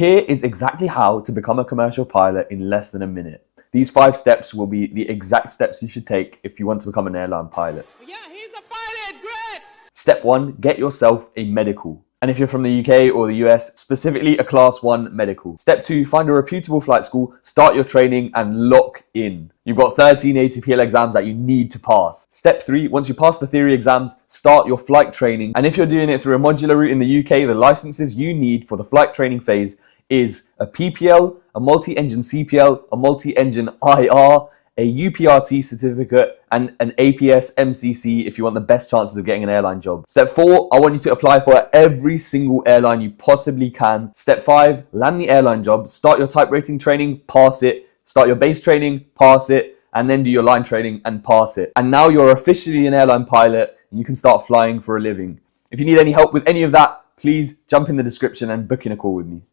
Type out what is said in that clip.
Here is exactly how to become a commercial pilot in less than a minute. These 5 steps will be the exact steps you should take if you want to become an airline pilot. Yeah, he's a pilot, great! Step 1, get yourself a medical. And if you're from the UK or the US, specifically a class 1 medical. Step 2, find a reputable flight school, start your training and lock in. You've got 13 ATPL exams that you need to pass. Step 3, once you pass the theory exams, start your flight training. And if you're doing it through a modular route in the UK, the licenses you need for the flight training phase is a PPL, a multi-engine CPL, a multi-engine IR, a UPRT certificate, and an APS MCC if you want the best chances of getting an airline job. Step 4, I want you to apply for every single airline you possibly can. Step 5, land the airline job, start your type rating training, pass it, start your base training, pass it, and then do your line training and pass it. And now you're officially an airline pilot and you can start flying for a living. If you need any help with any of that, please jump in the description and book in a call with me.